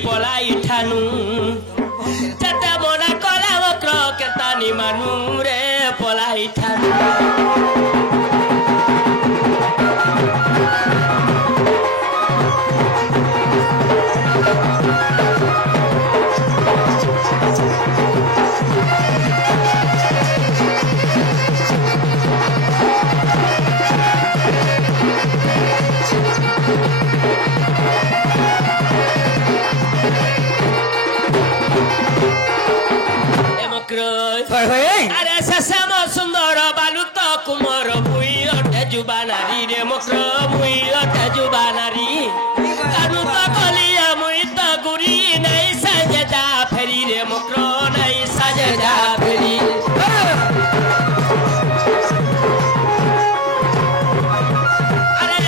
पलाई ठानु चटा मना कला वक्र केतानी मानु रे पलाई ठानु अरे ससम सुंदर बालुत कुमार भुई अटे जुबा नारी रे मक्र भुई अटे जुबा नारी कानुत कलिया मुई त गुरी नै सजदा फेरी रे मक्र नै सजदा फेरी अरे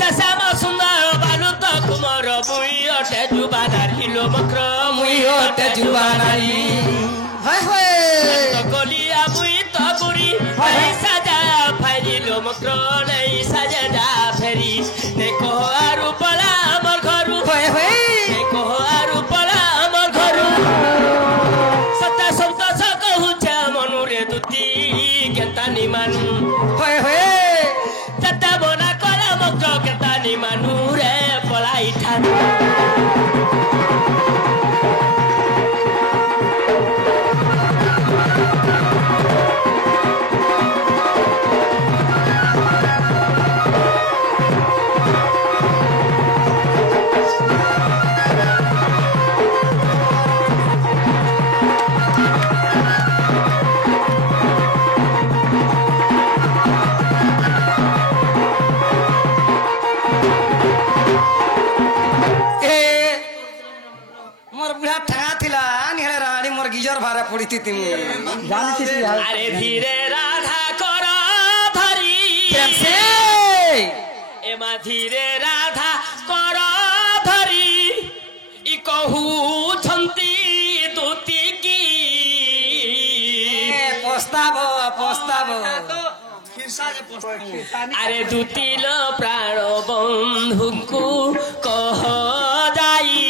ससम सुंदर बालुत कुमार भुई अटे जुबा नारी लो मक्र भुई अटे जुबा नारी कलिया बुई तो बुरी नहीं सजा फेरी लो मक्र नहीं सजा फेरी देखो आरु पला अमर घरु देखो आरु पला अमर घरु सत्ता संतोष कहूछ मनु रे दुती केतानी मानु चट्टा बना कला मक्र केतानी मानु रे पलाई ठानु पड़ी अरे धीरे राधा कर धरी एमा धीरे राधा कर धरी इ कहू छंती दूती की प्रस्ताव अरे दूतिल प्राण बंधु को कह जाई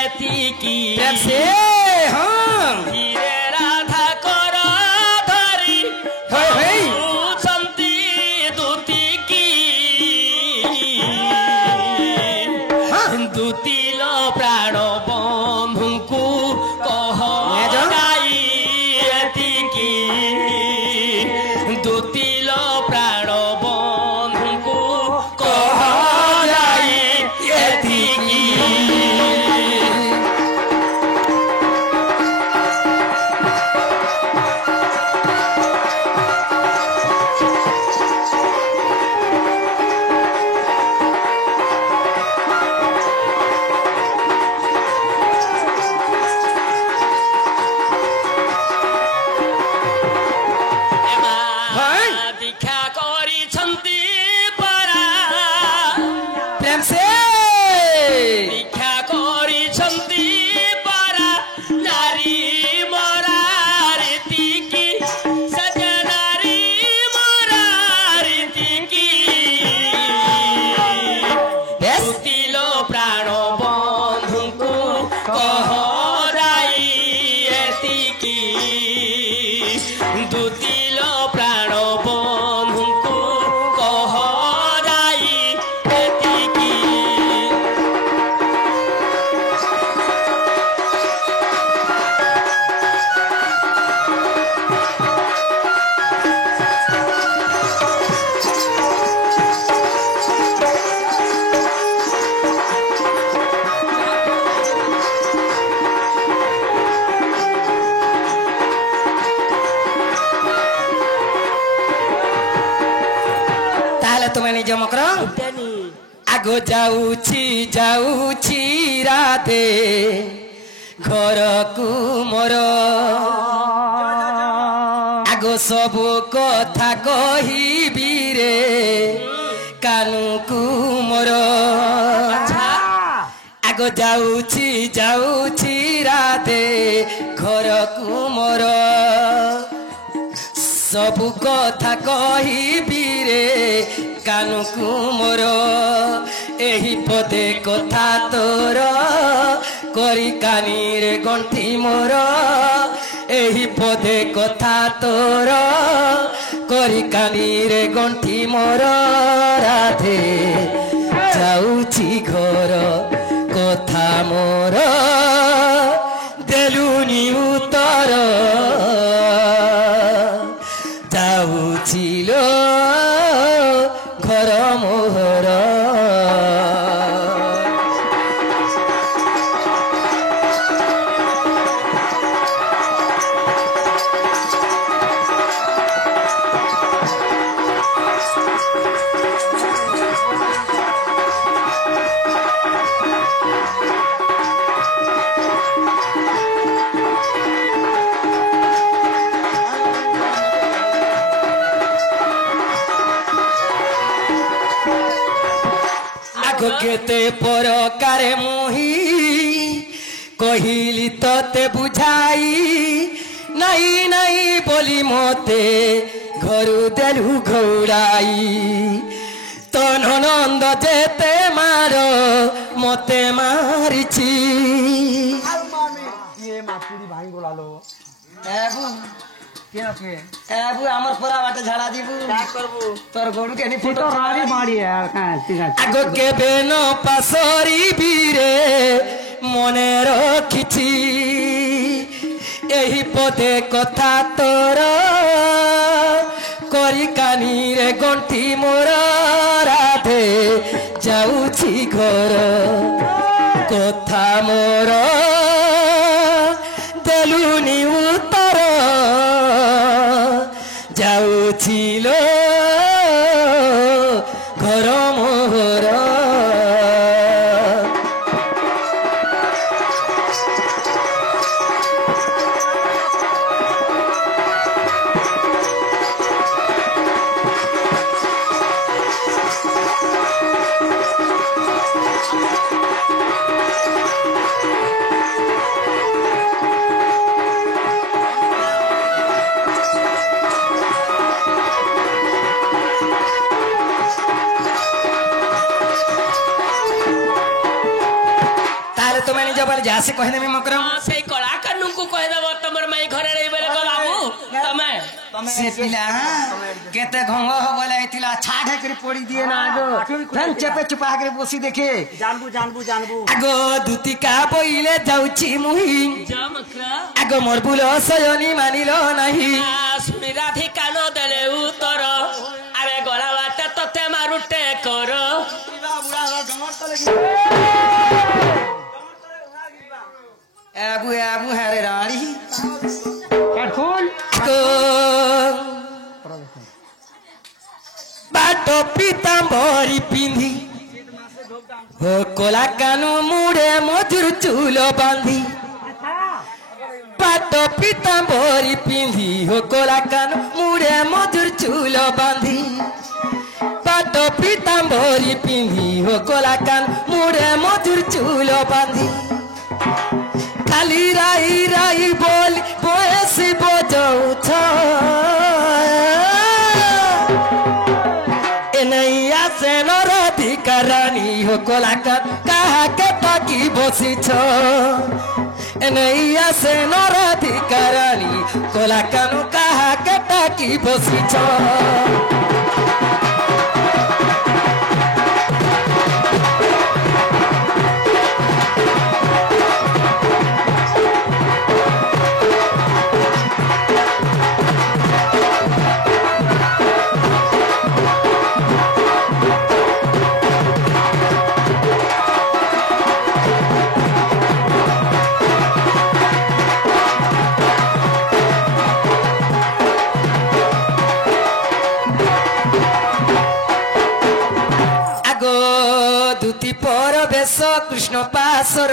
एती की धीरे राधा कर धरी छंती दूती की दूतिल प्राण बंधु को कह जाई एती की दूतिल प्राण बंधु को कह जाई एती की आगो जाऊची राधे घर को मोर आगो सब कथा कहिबी रे कानू को मोर आगो जाऊची राधे घर को मोर सब कथा कहिबी रे कानू को मोर एही पदे कथा तोर করি কানিরে গন্ঠি মোর এই পদে কথা তোর করি কানিরে গন্ঠি মোর রাধে যাউছি ঘর কথা মোর দেলুনি উত্তর যাউছিল ঘর মোহর কেতে পরকারে মুহি কহিলি তোতে বুঝাই নাই নাই বলি মতে ঘরু দেলু ঘৌড়াই তন নন্দ যেতে মার মতে মারিছি আমার পরা বাটে ঝাড়া দিবু তোর গরু কে আগ কেবে ন পাশরিবি রে মনে রখিছি এই পদে কথা তোর করি কানিরে গন্ঠি মোর রাধে যাউছি ঘর কথা মোর দেলুনি উত্তর যাউছিল ঘর মোহর तुम्हें निज बारे जासे कह देमी मकरम से कलाकार नुको कह देबो तमर माई घरे रही बेले को बाबू तमे से पिला केते घंग हो बोले इतिला छाड़ है कर पड़ी दिए ना आगो फन चपे चुपा के बसी देखे जानबू आगो दुतिका पइले जाउची मुही जा मकरा आगो मोर बुलो सयनी मानिलो नाही सुनी राधे कानो देले उतर अरे गला बाटे तते मारुटे करो Abu hari rari. Careful. Bato pitambori pindi. Ho kola kanu mude modur chulo bandi. Bato pitambori pindi. Ho kola kanu mude modur chulo bandi. Bato pitambori pindi. Ho kola kanu mude modur chulo bandi. खाली राई राई बोल बोएसी बजाउछ एनैया से नरधिकारानी हो कोलाकार कहा के ताकी बसी छ एनैया से नरधिकारानी कोलाकार कहा के ताकी बसी छ परवेश कृष्ण पासर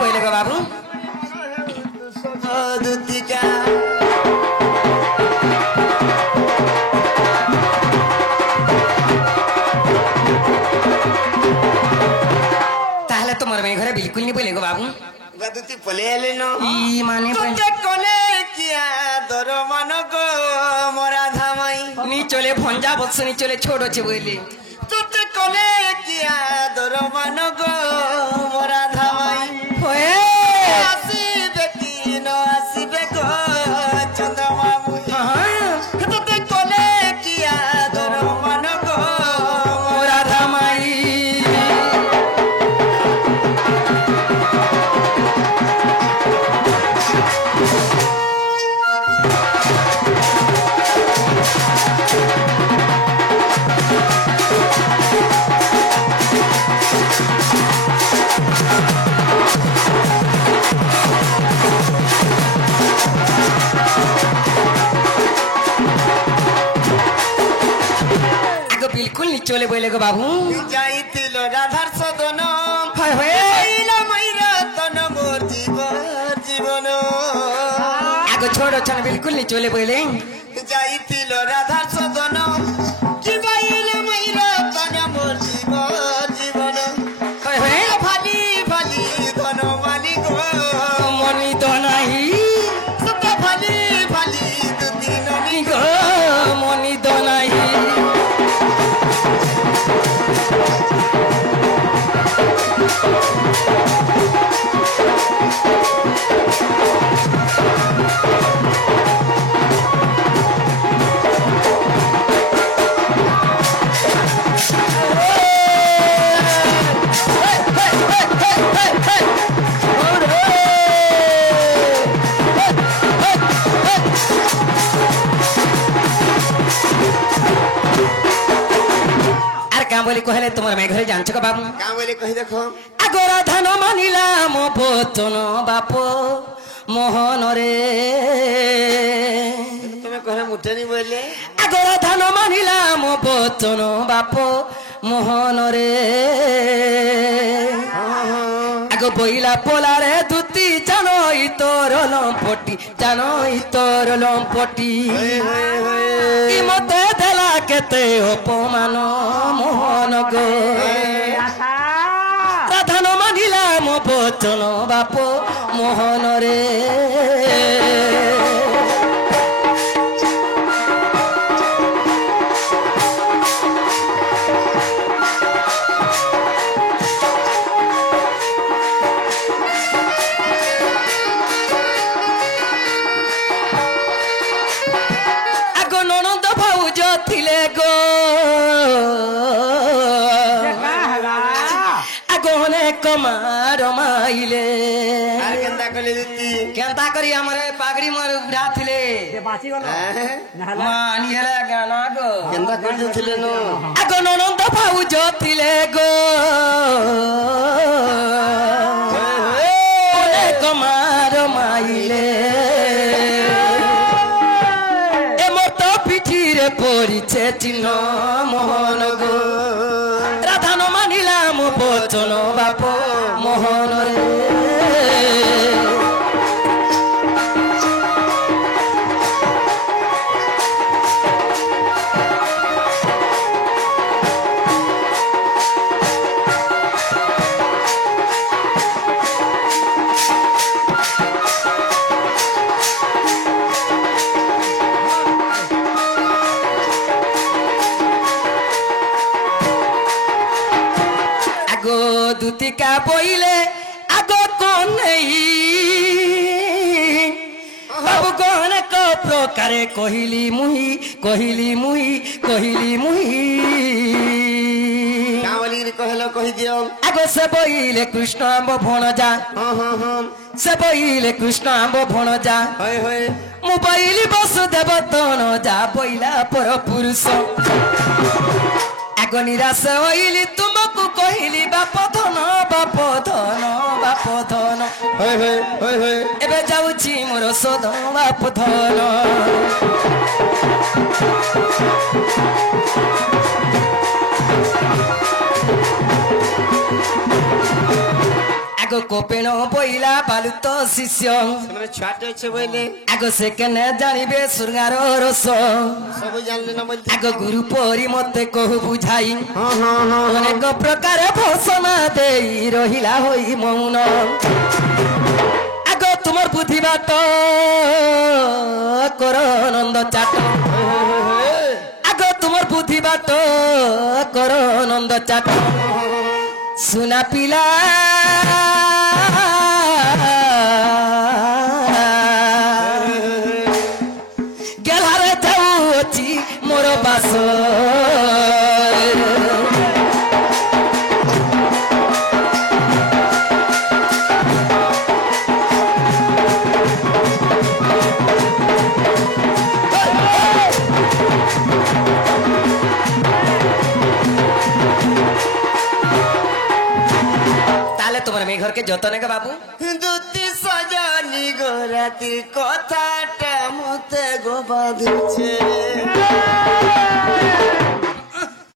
बोलेको बाबू ताहले तो मोर घरे बिल्कुल नहीं बोलेको बाबू गदुती पले आले न ई माने तुझे कोने किया दरमान ভঞ্জা বৎসনি চলে ছোট আছে বইলে তোতে কলে কি আদর মান গো মোরা ধামাই হয়ে আসিবে কি ন আসিবে গো চন্দ্রমামু তোতে কলে কি আদর মান গো মোরা রাধামাই बिल्कुल नहीं चले बोले गो बाबू যাইতিল রাধার সদন हाय हाय হইলা মাইরা তন মোর জীবন आगो छोड़ो छन बिल्कुल नहीं चले बोले যাইতিল রাধার সদন কি বাইলা মাইরা তন মোর জীবন हाय हाय ভালি ভালি ধন মালিক मनी तो नहीं সত ভালি ভালি দুদিন गो मनी तो नहीं बोली कहले तुम्हारे मैं घरे जान बाबू কা বলে কই দেখো আগরা ধান মানিলাম বচন বাপ মোহন রে তুমি কহে মুঠেনি বলে আগরা ধান মানিলাম বচন বাপ মোহন রে আগ বইলা পোলারে দুতি জানোই তোর লম্পটি জানোই তোর লম্পটি কি মতে দেলা কেতে অপমান মোহন গো রাধান মানিলাম বচন বাপ মোহন রে আগো ননদ ভাউজ থিলে গো আগনে কমার মাইলে আর কেনতা কলে দিতি কেনতা করি আমারে পাগড়ি মোর উড়া থিলে বাঁচি গল মানি হেলা গানা গো কেনতা কই দিছিলে নো আগো ননদ ভাউজ থিলে গো ওরে কমার মাইলে পিঠিরে পরিছে চিহ্ন মোহন গো রাধান মানিলাম বচন বাপ মোহন রে দুতিকা বইলে আগো কোন নেই বাবু গনে ক প্রকারে কহিলি মুহি কহিলি মুহি কহিলি মুহি কা বলি কহলো কহি দিও আগো সে বইলে কৃষ্ণ আম্ব ভণজা সে বইলে কৃষ্ণ আম্ব ভণজা হয় হয় মোবাইলি বসুদেব তন যা বইলা পর পুরুষ আগ নিরাশ হইলি তুমকু কহিলি বাপ ধন বাপ ধন বাপ ধন হয় হয় হয় হয় এবে যাউছি মোর শোধ বাপ ধন আগ কোপেণ বইলা বালুত শিষ্য মানে ছুয়াটে আছে বইলে আগ সে কেনে জানিবে শৃঙ্গার রস সব জানলে না বলতে আগ গুরু পরি মতে কহু বুঝাই অনেক প্রকার ভোষণা দেই রহিলা হই মৌন আগ তোমার বুদ্ধি বাট কর নন্দ চাট আগ বুদ্ধি বাট কর নন্দ চাট সুনা পিলা গেলারে যাউছি মোর বাস তোমার মেয়ে ঘরকে যত নেগে বাবু দুতি সজনি গোরাতি কথাটা মতে গো বাঁধছে